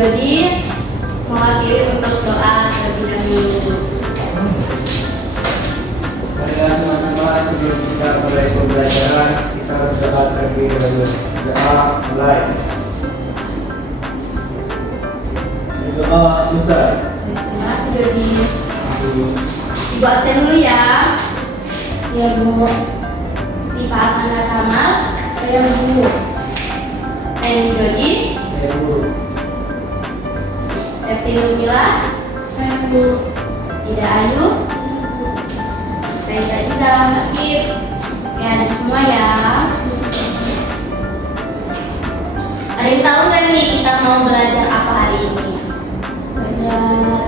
Jody mewakili untuk doa terlebih dahulu. Marilah teman-teman, sebelum kita mulai pembelajaran, kita berdoa terlebih dahulu. Doa mulai. Doa selesai. Terima kasih Jody. Ibu absen dulu ya. Ya Bu. Sifat Anda Kamal, saya Bu. Saya Jody. Ya Bu. Septi Nurmila, saya Bu. Ida Ayu, Reza Ida, Akif. Ya, ada semua ya. Ada yang tahu nggak nih kita mau belajar apa hari ini? Belajar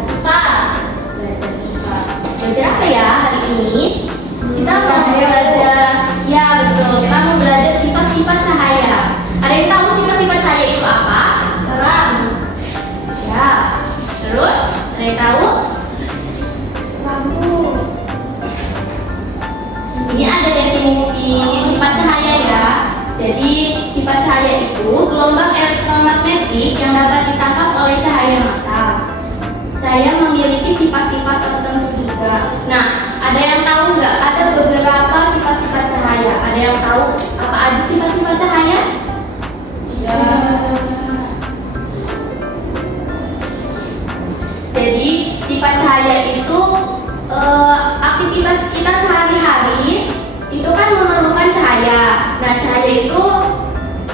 IPA. Belajar IPA. Belajar apa ya hari ini? Kita mau belajar, ya betul. Kita mau belajar sifat-sifat cahaya. Ada yang tahu sifat-sifat cahaya itu apa? Terang. Ya. Terus, ada yang tahu? Lampu. Ini ada definisi sifat cahaya ya. Jadi, sifat cahaya itu gelombang elektromagnetik yang dapat ditangkap oleh cahaya mata. Cahaya memiliki sifat-sifat tertentu juga. Nah, ada yang tahu nggak? Ada beberapa sifat-sifat cahaya. Ada yang tahu apa aja sifat-sifat cahaya? Ya. Jadi, sifat cahaya itu aktivitas kita sehari-hari itu kan memerlukan cahaya. Nah, cahaya itu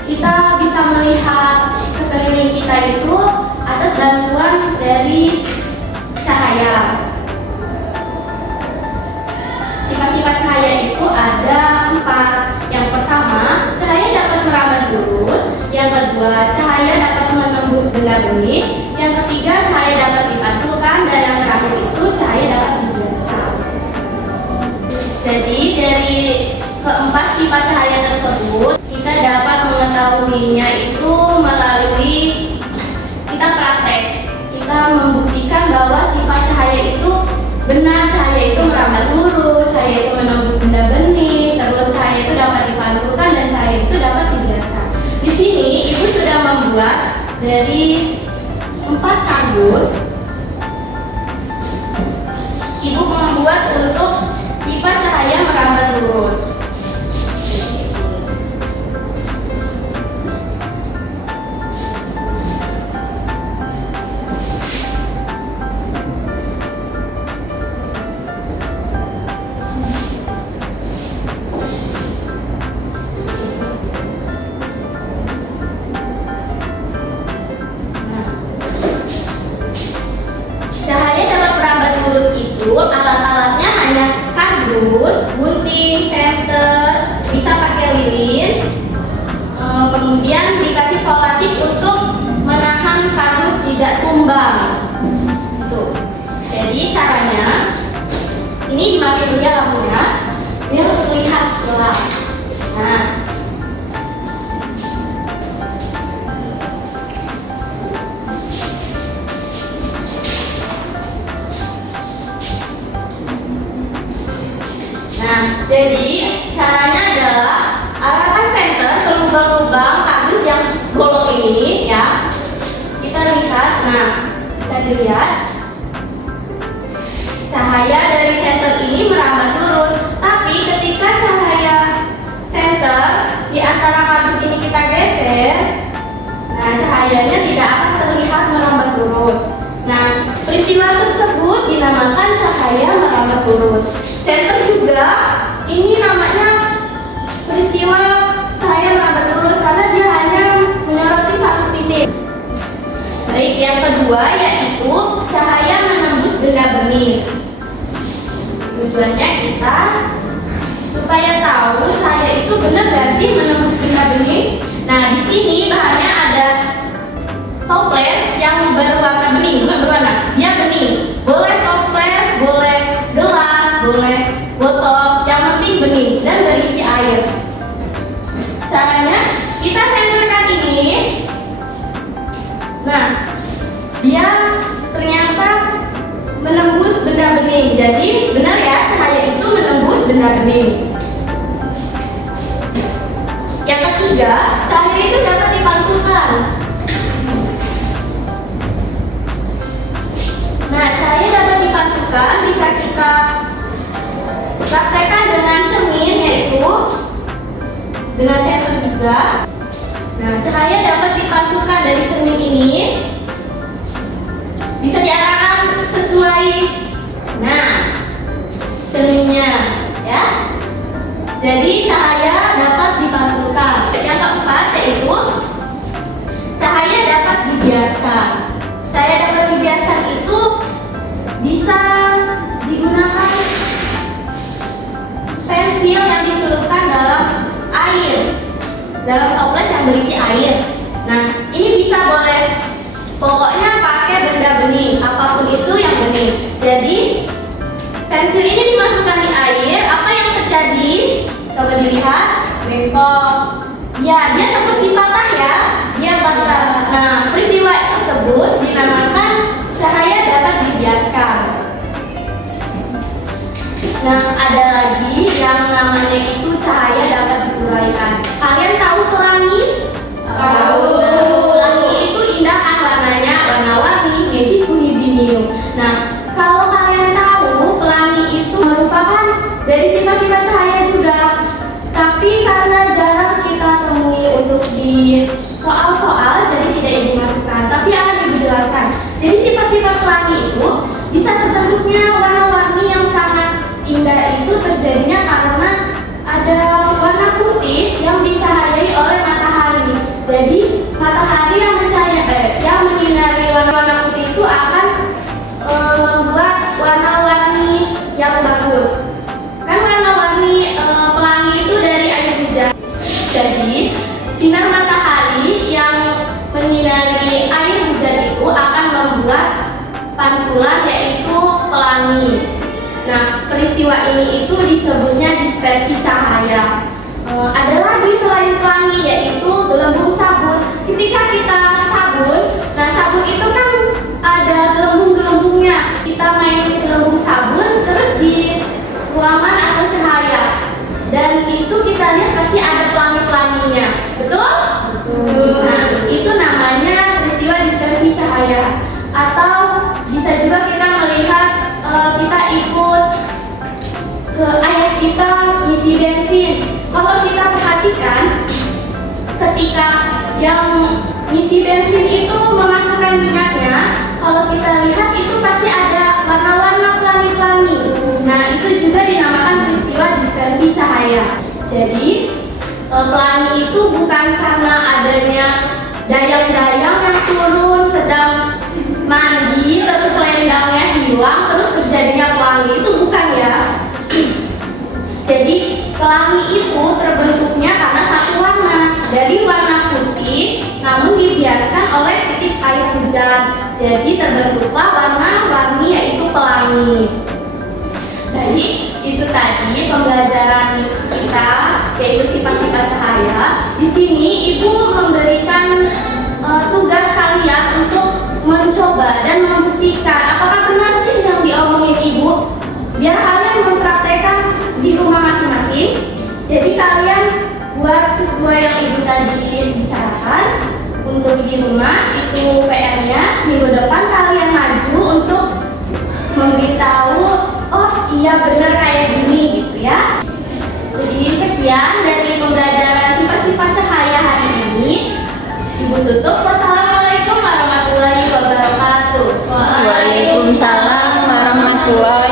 kita bisa melihat sekeliling kita itu atas bantuan dari cahaya. Sifat-sifat cahaya itu ada 4. Yang pertama, cahaya dapat merambat lurus. Yang kedua, cahaya dapat menembus benda bening. Yang ketiga, cahaya dapat dipantulkan. Dan yang terakhir itu, cahaya dapat dibiaskan. Jadi dari keempat sifat cahaya tersebut, kita dapat mengetahuinya itu melalui kita praktek. Kita membuktikan bahwa sifat cahaya itu benar, cahaya itu merambat lurus, cahaya itu menembus benda bening, terus cahaya itu dapat dipantulkan dan cahaya itu dapat dibiaskan. Di sini Ibu sudah membuat dari 4 kardus. Ibu membuat untuk sifat cahaya merambat lurus. Cahaya dapat merambat lurus itu alat-alatnya hanya kardus, gunting, senter, bisa pakai lilin, kemudian dikasih solatif untuk menahan kardus tidak tumbang. Tuh. Jadi caranya, ini dimakai dulu ya lampunya, biar terlihat jelas. Nah. Jadi caranya adalah arahkan senter ke lubang-lubang kardus yang bolong ini ya. Kita lihat, nah bisa dilihat cahaya dari senter ini merambat lurus. Tapi ketika cahaya senter di antara kardus ini kita geser, nah cahayanya tidak akan terlihat merambat lurus. Nah peristiwa tersebut dinamakan cahaya merambat lurus. Senter juga ini namanya peristiwa cahaya merambat lurus karena dia hanya menyoroti satu titik. Baik, yang kedua yaitu cahaya menembus benda bening. Tujuannya kita supaya tahu cahaya itu benar gak sih menembus benda bening. Nah, di sini bahannya ada toples yang berwarna bening, bukan berwarna, dia bening. Boleh toples, boleh gelas, boleh botol, yang penting bening dan berisi air. Caranya kita senterkan ini. Nah, dia ternyata menembus benda bening. Jadi benar ya, cahaya itu menembus benda bening. Yang ketiga, cahaya itu dapat dipantulkan. dipantukan bisa kita praktekkan dengan cermin, yaitu dengan senter juga. Nah, cahaya dapat dipantulkan dari cermin ini, bisa diarahkan sesuai cerminnya, ya. Jadi cahaya dapat dipantulkan. Yang keempat yaitu cahaya dapat dibiaskan. Cahaya dapat dibiaskan itu bisa digunakan pensil yang dicelupkan dalam air, dalam toples yang berisi air. Nah, ini bisa boleh, pokoknya pakai benda bening, apapun itu yang bening. Jadi pensil ini dimasukkan di air, apa yang terjadi? Coba dilihat, bengkok. Ya, dia seperti patah ya, dia patah. Nah, peristiwa tersebut dinamakan cahaya dapat dibiaskan. Nah, ada lagi yang namanya itu cahaya dapat diuraikan. Kalian tahu pelangi? Tahu. Pelangi itu indah kan warnanya, warna-warni, magic kuhibinium. Nah, kalau kalian tahu pelangi itu merupakan dari sifat-sifat cahaya juga, tapi karena jarang kita temui untuk di soal-soal, jadi tidak dimasukkan, tapi akan dijelaskan. Jadi sifat-sifat pelangi itu bisa terbentuknya warna-warni yang sangat indah itu terjadinya karena ada warna putih yang dicahayai oleh matahari. Jadi matahari yang menyinari warna putih itu akan membuat warna-warni yang bagus. Kan warna-warni pelangi itu dari air hujan. Jadi sinar matahari yang menyinari air hujan itu akan membuat pantulan yaitu pelangi. Nah, peristiwa ini itu disebutnya dispersi cahaya. Ada lagi selain pelangi yaitu gelembung sabun. Ketika kita sabun, nah sabun itu kan ada gelembung-gelembungnya. Kita main gelembung sabun terus di ruangan atau cahaya, dan itu kita lihat pasti ada pelangi-pelanginya. Betul? Betul. Nah, itu namanya peristiwa dispersi cahaya. Atau bisa juga kita melihat kita ikut ke ayah kita ngisi bensin. Kalau kita perhatikan, ketika yang ngisi bensin itu memasukkan minyaknya, kalau kita lihat itu pasti ada warna-warna pelangi-pelangi. Nah, itu juga dinamakan peristiwa dispersi cahaya. Jadi pelangi itu bukan karena adanya dayang-dayang yang turun sedang mandi terus selendangnya hilang terus terjadinya pelangi, itu bukan ya. Jadi pelangi itu terbentuknya karena satu warna, dari warna putih namun dibiaskan oleh titik air hujan. Jadi terbentuklah warna-warni yaitu pelangi. Jadi itu tadi pembelajaran kita yaitu sifat-sifat cahaya. Di sini ibu memberikan tugas kalian untuk mencoba dan membuktikan apakah benar sih yang diomongin ibu, biar kalian mempraktekkan di rumah masing-masing. Jadi kalian buat sesuai yang ibu tadi bicarakan untuk di rumah. Itu PR-nya. Minggu depan kalian maju untuk memberitahu, oh iya benar kayak gini gitu ya. Jadi sekian dari pembelajaran sifat-sifat cahaya hari ini. Ibu tutup. Wassalamualaikum warahmatullahi wabarakatuh. Waalaikumsalam warahmatullahi